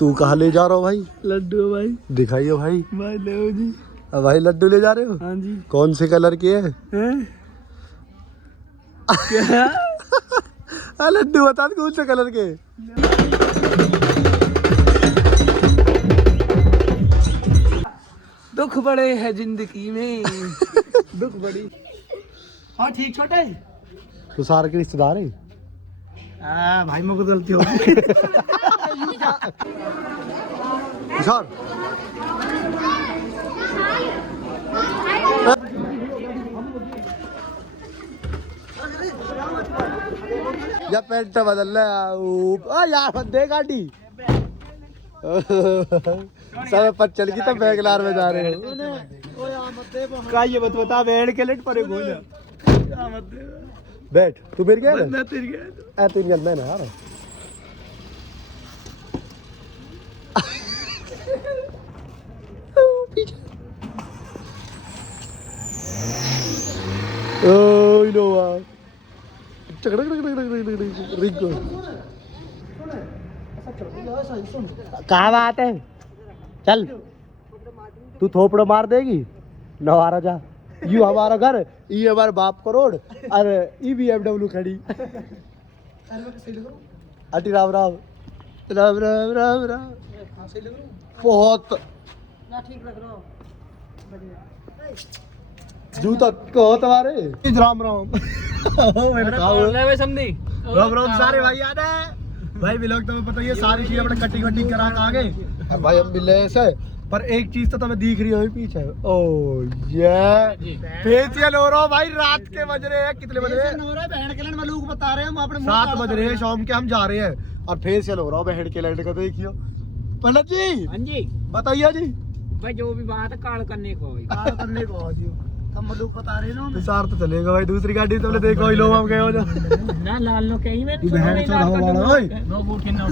तू कहाँ ले जा रहा हो भाई? लड्डू भाई। दिखाइए भाई। भाई ले जी। अब भाई लड्डू ले जा रहे हो? हाँ जी। कौन से कलर के है? क्या? लड्डू बता कौन से कलर के? दुख बड़े है जिंदगी में। दुख बड़ी। हाँ ठीक छोटे। तो सारे के रिश्तेदार है? भाई मुझको गलती हो गई। किशोर या पेंट बदल रहा यार दे गाड़ी। सब पच्चल की तो बैगलार में जा रहे हो। का ये बता बैठ के लेट पड़े बोल। बैठ तू फिर गया मैं तेरी गया तेरी गंदा है ना यार। ओ इनोवा कहाँ बात है? चल तू थोपड़ो मार देगी नवारा जा। यू हमारा घर, ये हमारे बाप को रोड, अरे ये BMW खड़ी। अटी राम राम राम राम राम राम। बहुत ठीक लग रहा जूता कहो तुम्हारे। राम राम राम राम सारे भाई याद है भाई। व्लॉग तुम्हें पता ही है, सारी चीज अपने कटिंग वटिंग करा के आगे भाई हम मिले ऐसे। पर एक चीज तो तुम्हें दिख रही है पीछे। ओ ये फेशियल हो रहा भाई। रात के बज रहे हैं, कितने बज रहे हैं? बहन के लैंड लोग बता रहे हैं, हम अपने 7 बज रहे हैं शाम के, हम जा रहे हैं और फेशियल हो रहा बहन के लैंड का। देखियो पंडित जी। हाँ जी बताइए जी। भाई जो भी बात है काल करने को काल करने को आज हम लोग बता रहे ना विचार तो चलेगा भाई। दूसरी गाड़ी तुमने देखो ही लोग हम गए हो जो ना लाल नो कहीं में बहन चढ़ाओ वाला। ओए नो बूठी ना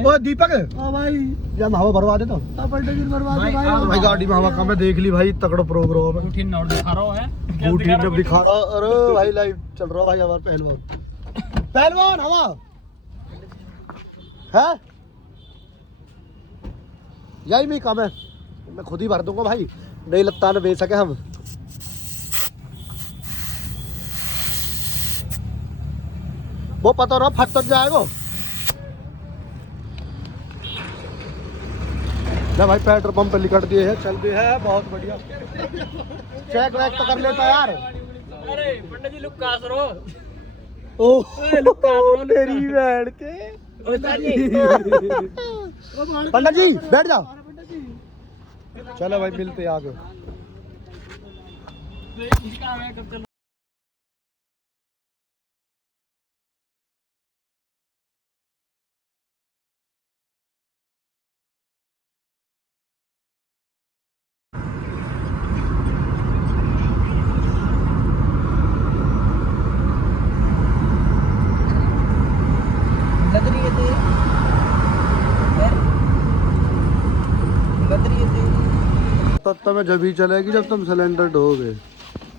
ओ दीपक ओ भाई यार हवा भरवा दे तो। भरवा दे भाई गाड़ी में हवा कम है, देख ली भाई। तगड़ा प्रोग्राम है। बूठी ना दिखा रहा है। बूटी जब दिखा रहा। अरे भाई लाइव चल रहा भाई हमारा पहलवान। पहलवान हवा है यही भी कम है। मैं खुद ही भर दूंगा भाई, नहीं लगता ना बेच सके हम। वो पता रहा फट तक जाएगा ना भाई। पेट्रोल पंप पे लिखट दिए है, चल भी है बहुत बढ़िया। चेक वैक तो कर लेता यार। अरे पंडित जी लुक्का करो। ओ लुक्का करो तेरी बैठ के। पंडित जी बैठ जाओ। चलो भाई मिलते आगे। तब तो मैं जब ही चलेगी जब तुम सिलेंडर ढोगे।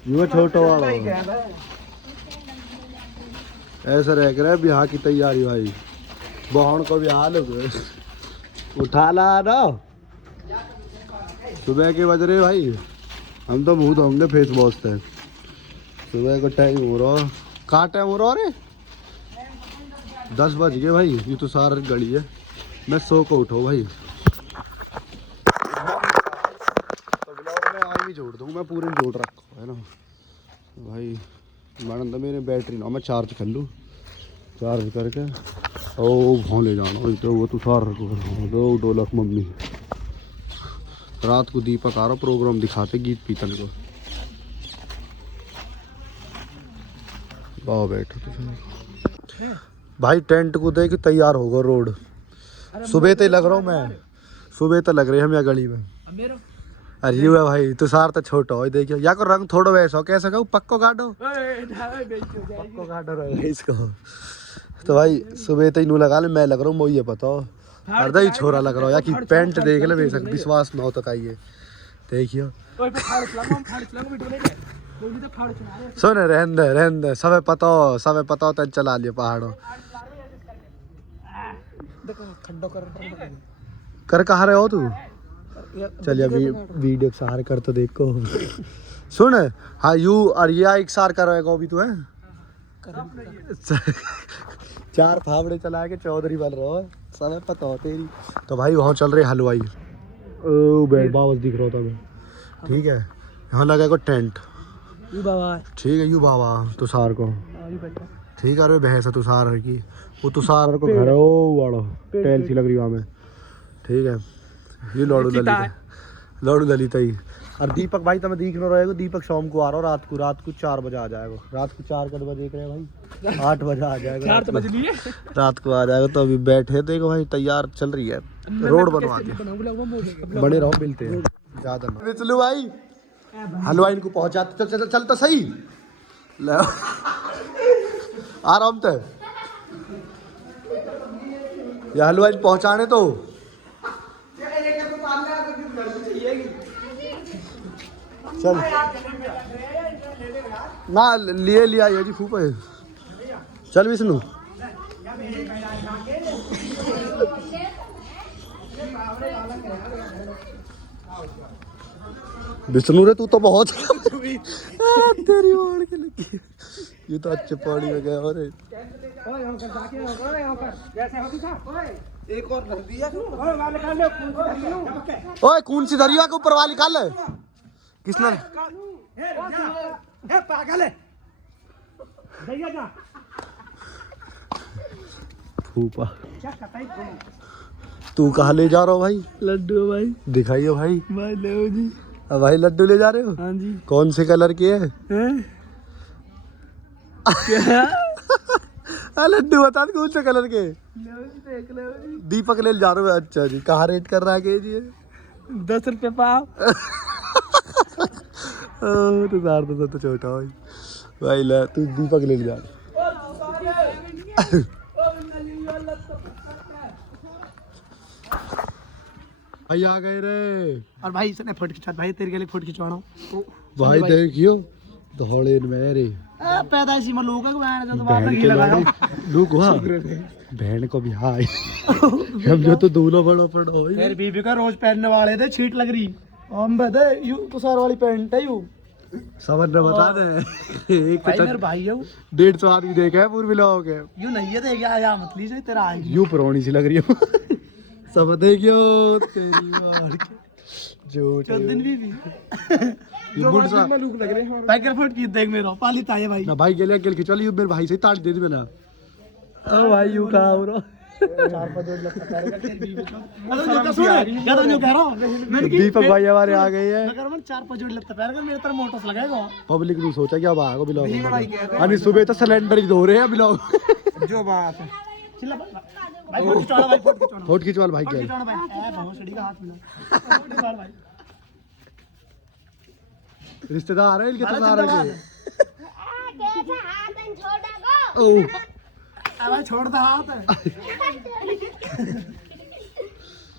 ये छोटा वाला ऐसा रह रहा है बिहार की तैयारी भाई। बहन को भी हाल उठा ला ना। सुबह के बज रहे भाई, हम तो मुँह धोंगे फेस वॉश से। सुबह को टाइम हो रहा। कहाँ टाइम हो रहा? अरे 10 बज गए भाई। ये तो सारी गली है। मैं 100 को उठो भाई। जोड़ दूँ मैं पूरे जोड़ रखो है ना भाई। मैडम तो मेरे बैटरी ना मैं चार्ज कर लूँ। चार्ज करके ओ भाव ले जाना तो वो तो सार दो ढोलक मम्मी। रात को दीपक आ रहा प्रोग्राम दिखाते गीत पीतन को। आओ बैठो तो भाई। टेंट को देख तैयार होगा रोड। सुबह तो लग रहा हूँ मैं। सुबह तो लग रही है हम यहाँ गली में। अरे यू है भाई तुषार तो छोटा हो। देखियो या को रंग थोड़ा वैसा हो। कैसा कहूँ पक्को काटो पक्को काटो रहे इसको। तो भाई सुबह तो इनू लगा ले। मैं लग रहा हूँ मोई ये पता हो अर्धा ही छोरा लग रहा हो या कि पैंट देख ले बेशक विश्वास ना हो तो आइए देखियो। सुन रहन दे सब पता हो तन चला लियो पहाड़ों। खड्डो कर कर कहाँ रहे हो तू? चल अभी वीडियो सार कर तो देखो। सुन हाँ यू और ये एक सार कर रहेगा अभी तू है। चार फावड़े चला के चौधरी बन रहा है समय पता हो तेरी। तो भाई वहाँ चल रहे हलवाई। ओ बैठ बाबा दिख रहा था मैं। ठीक है यहाँ लगा को टेंट। यू बाबा ठीक है यू बाबा तुषार को। ठीक है अरे भैंस है तुषार की। वो तुषार को घर है ओ वाड़ो टेल सी लग रही वहाँ में। ठीक है ये लौड़ू ललिता लौड़ू ललिता ही। और दीपक भाई तुम्हें दिख नहीं रहेगा। दीपक शाम को आ रहा हो रात को 4 बजे आ जाएगा। रात को 4 कब देख रहे हैं भाई 8 बजे आ जाएगा। 4 बज लिए रात को आ जाएगा। तो अभी बैठे देखो भाई तैयार चल रही है रोड बनवाते हैं। बड़े रहो मिलते हैं ज्यादा ना। चलो भाई हलवाई इनको पहुंचाते चल चल तो सही आराम से ये हलवाई पहुंचाने तो चल ना लिए लिया ये जी फूफे। चल विष्णु विष्णु रे तू तो बहुत तेरी ओर के लगी। ये तो अच्छे पौड़ी में गए और एक और भर दिया ओए कौन सी दरिया के ऊपर वाली निकाल ले किसने पागल है फूफा तू कहाँ ले जा रहा हो भाई? लड्डू भाई दिखाइए भाई। भाई ले जी अब भाई लड्डू ले जा रहे हो? हाँ जी। कौन से कलर के है? लड्डू बता कौन से कलर के? दीपक ले जा रहे हो? अच्छा जी कहाँ रेट कर रहा है के जी? 10 रुपये पाव। तो छोटा भाई भाई ले तू दीपक ले जा। भाई आ गए रे। और भाई इसने फोटो खिंचा भाई तेरे के लिए फोटो खिंचवाना भाई देखियो धौड़े मेरे पैदाइशी में लोग है तो बाप ने लगाया लोग हुआ बहन को भी हाय हम जो तो दूल्हा बड़ा पड़ा हो मेरी बीबी का रोज पहनने वाले थे छीट लग रही हम बता यू तुषार वाली पैंट है यू समझ न बता दे एक भाई मेरे भाई है 150 आदमी देखा है पूरे मिलाओ के यू नहीं है देख आया मत लीजिए तेरा आएगी यू पुरानी सी लग रही हो सब देखियो तेरी मार के जो दिन भी ये बुढ़ सा लुक लग रहे हैं टाइगर फुट की देख मेरा पाली ताए भाई ना भाई गेले गेल खिंचवा लियो मेरे भाई से ताड़ दे दे ना ओ भाई यू का हो रहा 4-5 लगता पैर का तेरी बीबी का सुन जो कह रहा हूं दीपक भाई हमारे आ गए हैं अगर मैं 4-5 लगता पैर का मेरे तरह मोटर्स लगाएगा पब्लिक ने सोचा क्या भागो बिलोग अनि सुबह तो सिलेंडर ही धो रहे हैं बिलोग जो बात है चिल्ला भाई फोटो खिंचवाना भाई फोटो खिंचवा भाई क्या खिंचवाना भाई ए बहुत सड़ी का हाथ मिला फोटो खिंचवा भाई रिश्तेदार है इनके तो सारे के कैसा हाथ छोटा गो ओ भाई छोड़ दे हाथ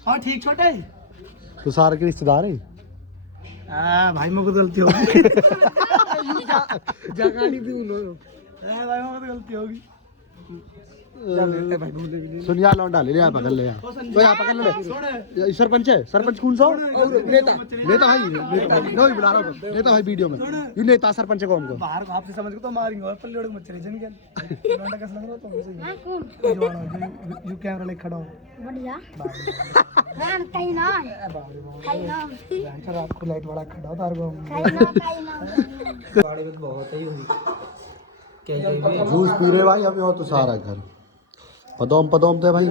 हाँ ठीक छोटे तो सारे के रिश्तेदार है भाई मेरे को गलती होगी जगह नहीं दी उन्होंने भाई मेरे को गलती होगी सुन यार लौंडा ले यहाँ पकड़ ले तो यहाँ पकड़ ले सरपंच है सरपंच कौन सा नेता नेता भाई नो बुला रहा हूँ नेता भाई वीडियो में यू नेता सरपंच को हमको बाहर आपसे समझ को तो मारेंगे और पल्ले उड़े मच्छर जन के लौंडा कैसा लग रहा है तो यू कैमरा ले खड़ा हो बढ़िया हां कहीं ना कहीं ना सर आपको लाइट वाला खड़ा तार को कहीं ना गाड़ी में बहुत ही हुई जूस पी रहे भाई अभी हो तो सारा घर पदोम थे भाई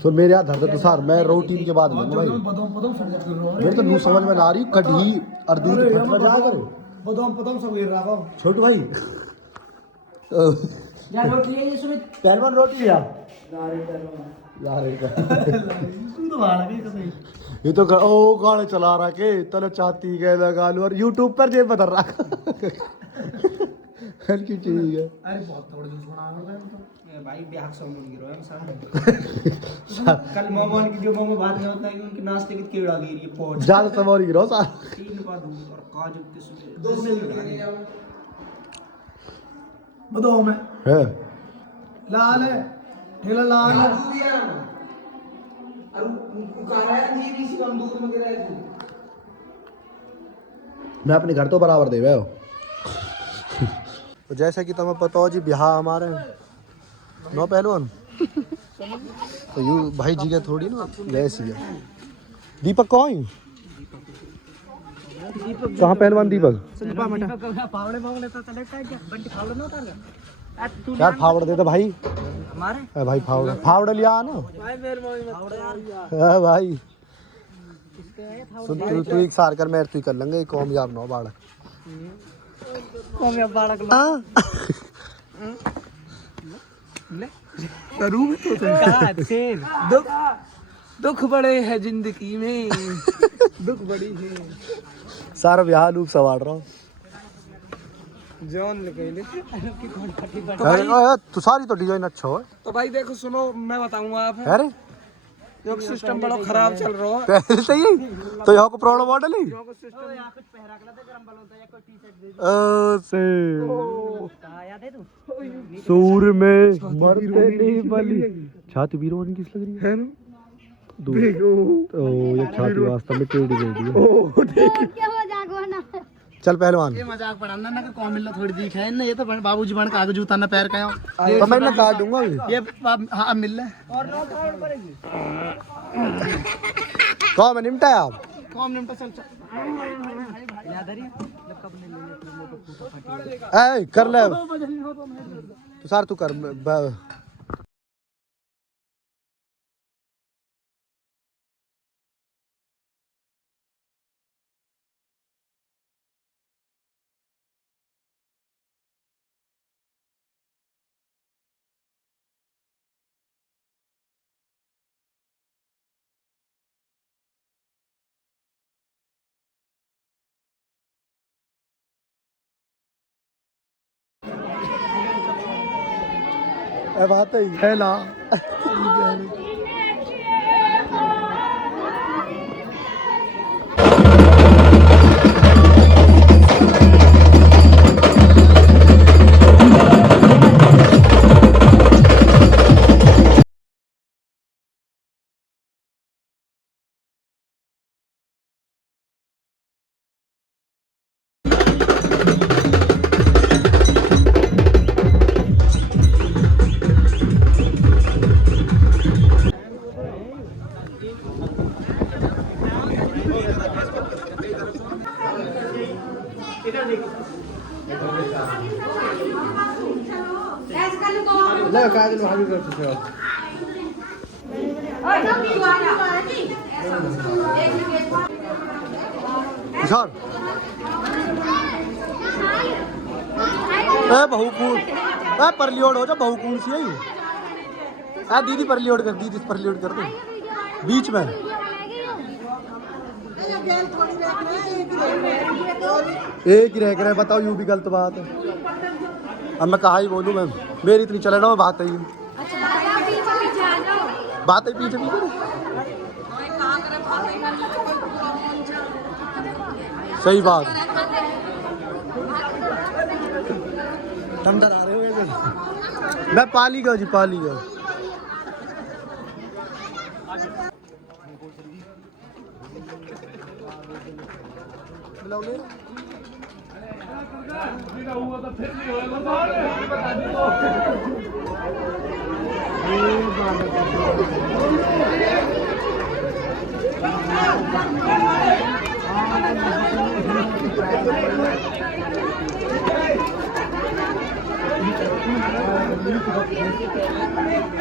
सुन मेरे यहाँ धरते तो सार मैं रोटी के बाद लूंगा भाई मेरे तो नू समझ में आ रही कढ़ी और दूध फट जा कर पदोम सब गिर रहा हो छोटू भाई यार रोटी है ये सुमित पहलवान रोटी लिया ये तो ओ गाड़ी चला रहा के तले चाहती गए लगा लू और यूट्यूब पर जेब बदल रहा की ठीक है अरे बहुत थोड़ा जूस बना तो भाई ब्याह सब मिल गिरो है सारा कल मामा की जो मामा बात में होता है कि उनके नाश्ते की कीड़ा गिरी है पोच ज्यादा समोरी गिरो सा 3 का दूध और काजू किस्म बदाम है है लाल है ठेला लाना दिया और उकारा है जी भी से दूर में गिरा है। मैं अपने घर तो बराबर दे गए हो। तो जैसे कि तुम्हें पता हो जी बिहार हमारे नौ पहलवान तो यू भाई जी का थोड़ी ना वैसी है। दीपक कौन कहाँ पहलवान दीपक यार फावड़ दे दे भाई हमारे भाई फावड़ लिया ना भाई सुन तू एक सार कर मैं तू कर लेंगे कामयाब ना बाड़क दुख बड़े है जिंदगी में दुख बड़ी है सारा ब्याह लूप सवार रहा हूँ जॉन तो सारी तो डिजाइन अच्छा है। तो भाई देखो सुनो मैं बताऊंगा आप अरे जो सिस्टम बड़ा खराब चल रहा है पहले से ही तो यहाँ को प्रॉब्लम मॉडल ही सूर में मरते नहीं बली छाती बीरों किस लग रही है ना ये छाती वास्तव में टेढ़ी गई है। चल पहलवान ये मजाक पढ़ाना ना कौन मिलना थोड़ी दिख है ना ये तो बाबूजी बन कागज जूता ना पैर का तो मैं ना काट दूंगा ये हाँ मिल रहा है और कौन में निमटा है आप कौन निमटा चल ए कर ले तू सार तू कर बात है ना ले काज में हावी कर सकते हो सर ए बहुकूल ए परलियोड हो जा बहुकूल सी है ए दीदी परलियोड कर दीदी परलियोड कर दो बीच में एक ही रह कर बताओ यूं भी गलत बात है। अब मैं कहा ही बोलूँ मैं मेरी इतनी चले ना मैं बात ही पीछे सही बात ठंडर आ रहे हो मैं पाली गया जी पाली गया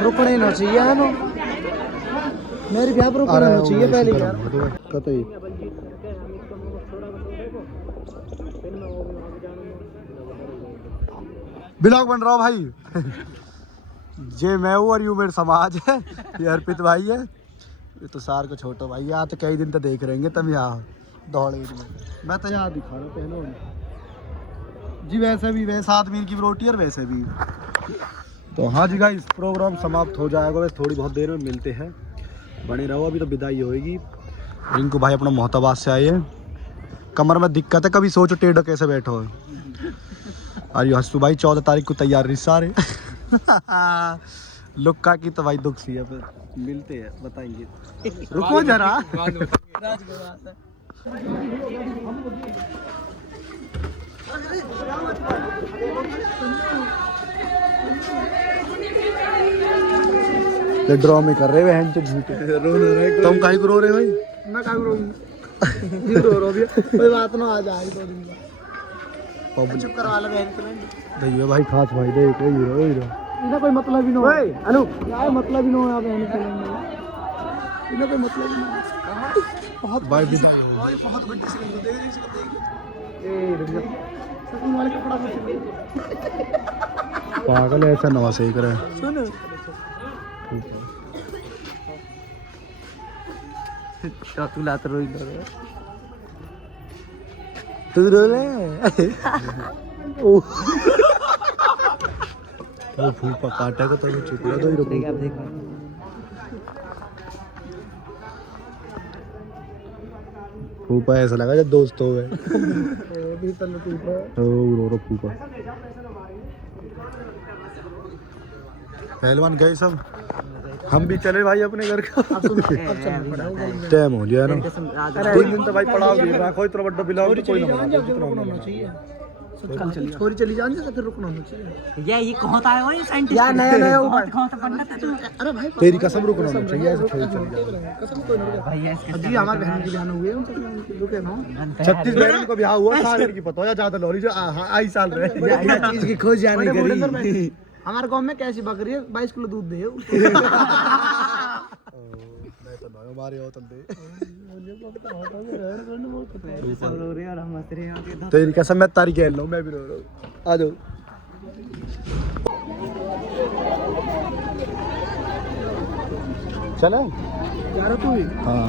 रुकने ना चाहिए है ना मेरे ब्याह पर रुकने ना चाहिए पहले यार कतई ब्लॉग बन रहा हूँ भाई जे मैं हूँ और यू मेरे समाज है ये अर्पित भाई है ये तो सार को छोटो भाई यहाँ तो कई दिन तो देख रहेंगे तब यहाँ दौड़े में मैं तो यहाँ दिखा रहा हूँ पहले जी वैसे भी वैसे आदमी की रोटी और वैसे भी तो हाँ जी गाइस प्रोग्राम समाप्त हो जाएगा वैसे थोड़ी बहुत देर में मिलते हैं बने रहो अभी तो विदाई होएगी। रिंकू भाई अपना मोहताबाद से आए हैं कमर में दिक्कत है कभी सोचो टेढ़ो कैसे बैठो है और हंसू भाई 14 तारीख को तैयार सारे लुक्का की तो भाई दुख सी है, फिर मिलते हैं बताएंगे। रुको जरा। ड्रॉ में कर रहे हैं बहन झूठे। तुम काहे को रो रहे भाई? मैं क्या करूँ रो भी कोई बात ना, आ जाए 2 दिन का चुप करवा ले बहन के भैया भाई खास भाई दे कोई रो इना कोई मतलब ही ना हो अनु यार, मतलब ही ना हो बहन के इना कोई मतलब ही ना। बहुत भाई भाई बहुत बड़ी सी गंद देख ए सकून वाले कपड़ा पागल है, ऐसा नवा सही करे। सुन तू लात रोई तू रो ले। ओ फूफा काटा को तो चुप रहा तो ही रुको। फूफा ऐसा लगा जब दोस्त हो गए। रो फूफा। पहलवान गए सब, हम भी चले भाई अपने घर का। टाइम हो गया ना। 3 दिन तो भाई पड़ा गया, कोई तरह बड्डा बिलाओ तो कोई ना छोरी चली जान से फिर रुकना होना चाहिए। ये कौन था वो साइंटिस्ट यार नया कौन सा पंडित है तू? अरे भाई तेरी कसम रुकना होना चाहिए, ऐसे छोड़ चल जा। कसम कोई नहीं भैया जी हमारे बहन की बहन हुई है उनसे रुके ना 36 बहन को ब्याह हुआ, सागर की पता हो या ज्यादा लॉली जो आई साल रहे चीज की खोज जानी करी। हमारे गांव में कैसी बकरी है 22 किलो दूध दे हमारे होटल दे। सब रो रहे हैं और हम हंस रहे हैं। तेरी कसम मैं तारी खेल रहा हूँ, मैं भी रो रहा हूँ। आ जाओ। चलो यार तू हाँ